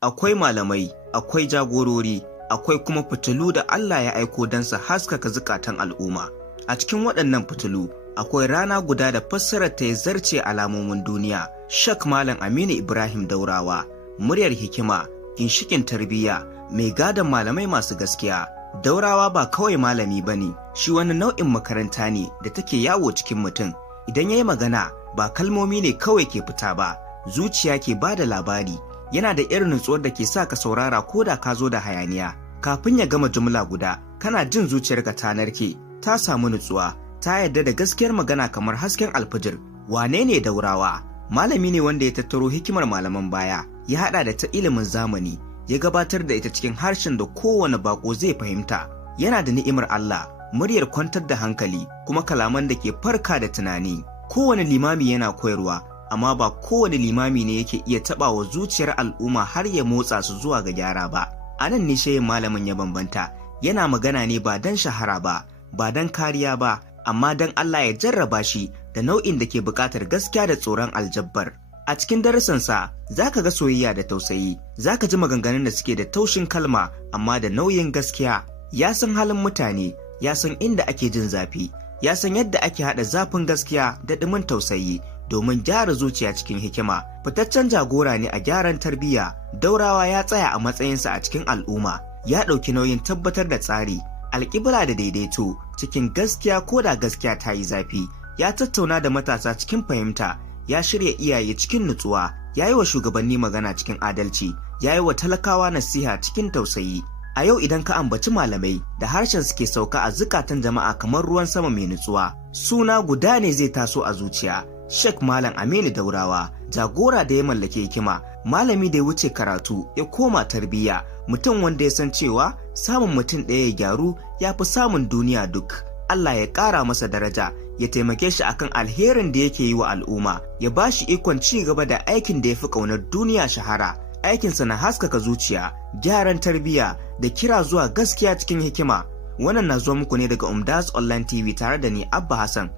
akwai malamai, akwai jagorori, akwai kuma fitilu da Allah ya aiko don su haskaka zukatan al'umma. A cikin waɗannan fitilu, akwai rana guda da fassarar ta ya zarce alamomin duniya. Sheikh Malam Aminu Ibrahim Daurawa, muryar hikima, ginshikin tarbiyya, mai gadon malamai masu gaskiya. Daurawa ba kawai malami bane, shi wani nau'in makaranta ne da take yawo cikin mutum. Idan yayi magana, ba kalmomi ne kawai ke fita ba, zuciya ke bada labari. Yana da irin nutsuwar da ke sa ka saurara ko da ka zo da hayaniya. Kafin ya gama jumla guda, kana jin zuciyarka ta narke, ta samu nutsuwa, ta yarda da gaskiyar magana kamar hasken alfijir. Wane ne Daurawa? Malami ne wanda ya tattaro hikimar malaman baya, ya haɗa da ta ilimin zamani, ya gabatar da ita cikin harshen da kowane bako zai fahimta. Yana da ni'imar Allah, muryar kwantar da hankali, kuma kalaman da ke farka da tunani. Kowane limami yana koyarwa, amma ba kowane limami ne yake iya taɓa wa zuciyar al'umma har ya motsa su zuwa ga gyara ba. A nan ne shehin malamin ya bambanta, yana magana ne ba don shahara ba, ba don kariya ba, amma don Allah ya jarraba shi da nau'in da ke buƙatar gaskiya da tsoron aljabbar. A cikin darussansa za ka ga soyayya da tausayi, za ka ji maganganun da suke da taushin kalma amma da nauyin gaskiya. Ya san halin mutane, ya san inda ake jin zafi, ya san yadda ake haɗa zafin gaskiya da ɗumin tausayi domin gyara zuciya cikin hikima. Fitaccen jagora ne a gyaran tarbiyya. Daurawa ya tsaya a matsayinsa a cikin al'umma, ya ɗauki nauyin tabbatar da tsari, alƙibla da daidaito cikin gaskiya ko da gaskiya ta yi zafi. Ya tattauna da matasa cikin fahimta, ya shirya iyaye cikin nutsuwa, ya yi wa shugabanni magana cikin adalci, ya yi wa talakawa nasiha cikin tausayi. A yau idan ka ambaci malamai da harshen suke sauka a zukatan jama'a kamar ruwan sama mai nutsuwa, suna guda ne zai taso a zuciya: Sheikh Malam Aminu Daurawa, jagora da ya mallake hikima, malami da ya wuce karatu ya koma tarbiyya, mutum wanda ya san cewa samun mutum ɗaya ya gyaru ya fi samun duniya duk. Allah ya ƙara masa daraja, ya taimake shi akan alherin da yake yi wa al'umma, ya ba shi ikon ci gaba da aikin da ya fi ƙaunar duniya shahara. Aikinsa na haskaka zuciya, gyaran tarbiyya da kira zuwa gaskiya cikin hikima. Wannan na zuwa muku ne daga Umdaz Online TV tare da ni Abba Hassan.